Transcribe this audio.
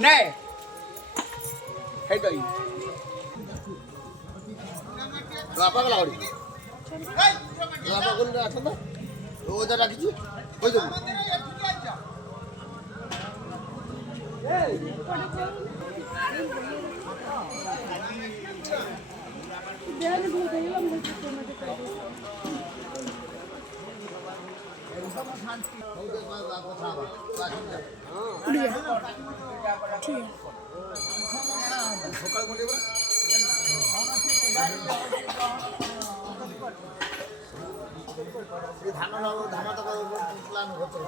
নে সেইটাই বাপা গলা করি বাপা কোন আছে না ওটা রাখিছি ওই দেবো ধান তো প্ল্যান করতে